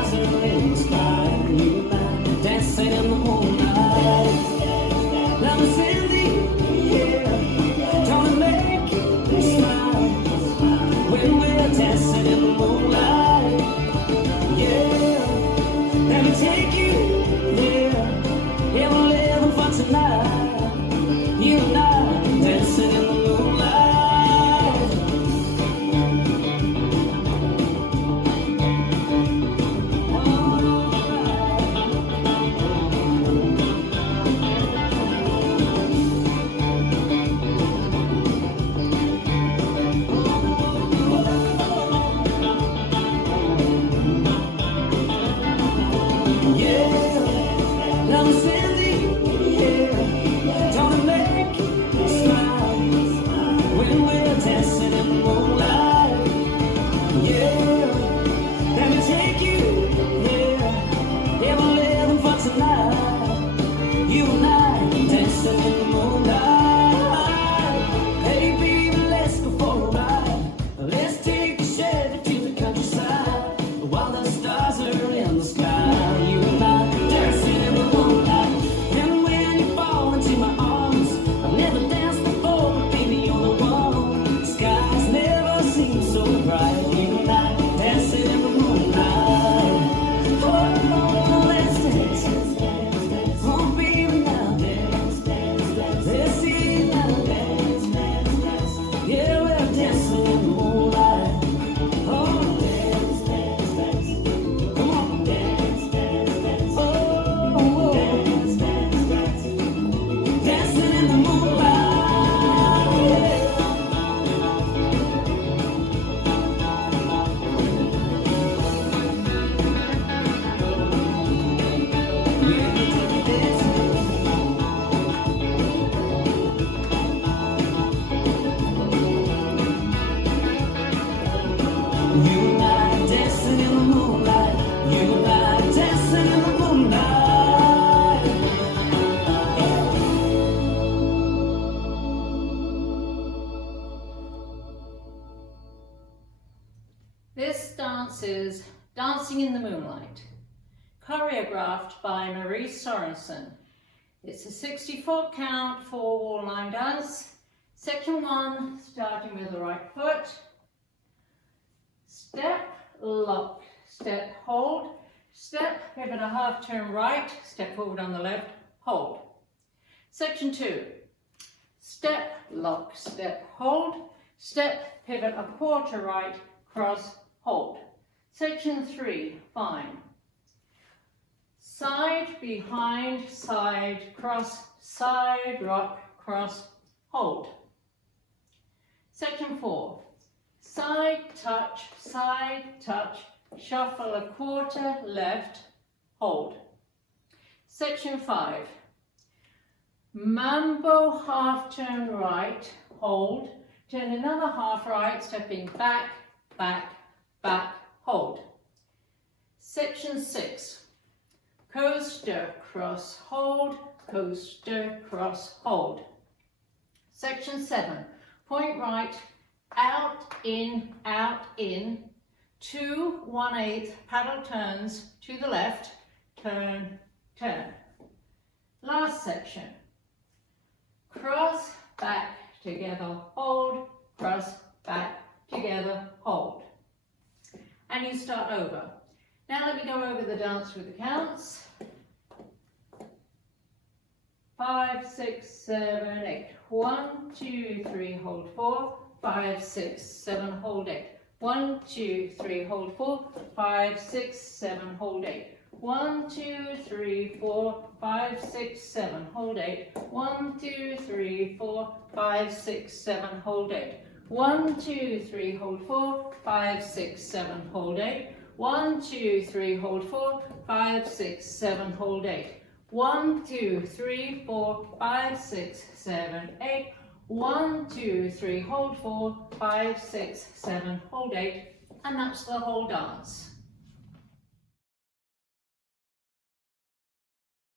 stars are in the sky, you and I dancing in the moonlight. Love's in the air, gonna make you smile when we're dancing in the moonlight. Yeah, let me take you there. Yeah, we're living for tonight. You and I dancing in the moonlight. Love's in the air, gonna make you smile when we're dancing in the moonlight. Yeah, let me take you there. Yeah, we're living for tonight. You and I dancing in the moonlight. Hey baby, let's go for a ride. Let's take a Chevy to the countryside while the stars are in the sky. You and I dancing in the moonlight. And when you fall into my arms, I've never danced before, but baby you're the one. The skies never seem so bright. You and I dancing in the moonlight. Oh, let's dance. Oh baby now dance. Let's see now dance. Yeah, we're dancing in the moonlight. Oh, dance, dance, dance. Come on, dance, dance, dance. Oh, dance, dance, dance. Dancing in the moonlight. Yeah. You and I dancing in the moonlight. You and I dancing in the moonlight. This dance is Dancing in the Moonlight, choreographed by Marie Sorensen. It's a 64 count, 4-wall line dance. Section 1, starting with the right foot. Step, lock, step, hold. Step, pivot a half turn right, step forward on the left, hold. Section 2, step, lock, step, hold. Step, pivot a quarter right, cross, hold. Section 3, fine. Side, behind, side, cross, side, rock, cross, hold. Section 4, side, touch, shuffle a quarter, left, hold. Section 5, mambo, half turn right, hold. Turn another half right, stepping back, back, back, hold. Section 6, coaster, cross, hold, coaster, cross, hold. Section 7, point right, out, in, 2 1/8 paddle turns to the left, turn, turn. Last section, cross, back, together, hold, cross, back, together, hold. And you start over. Now let me go over the dance with the counts. 5, 6, 7, 8. 1, 2, 3, hold 4. 5, 6, 7, hold 8. 1, 2, 3, hold 4. 5, 6, 7, hold 8. 1, 2, 3, 4, 5, 6, 7, hold 8. 1, 2, 3, 4, 5, 6, 7, hold 8. 1, 2, 3, hold 4, 5, 6, 7, hold 8. 1, 2, 3, hold 4, 5, 6, 7, hold 8. 1, 2, 3, 4, 5, 6, 7, 8. 1, 2, 3, hold 4, 5, 6, 7, hold 8. And that's the whole dance.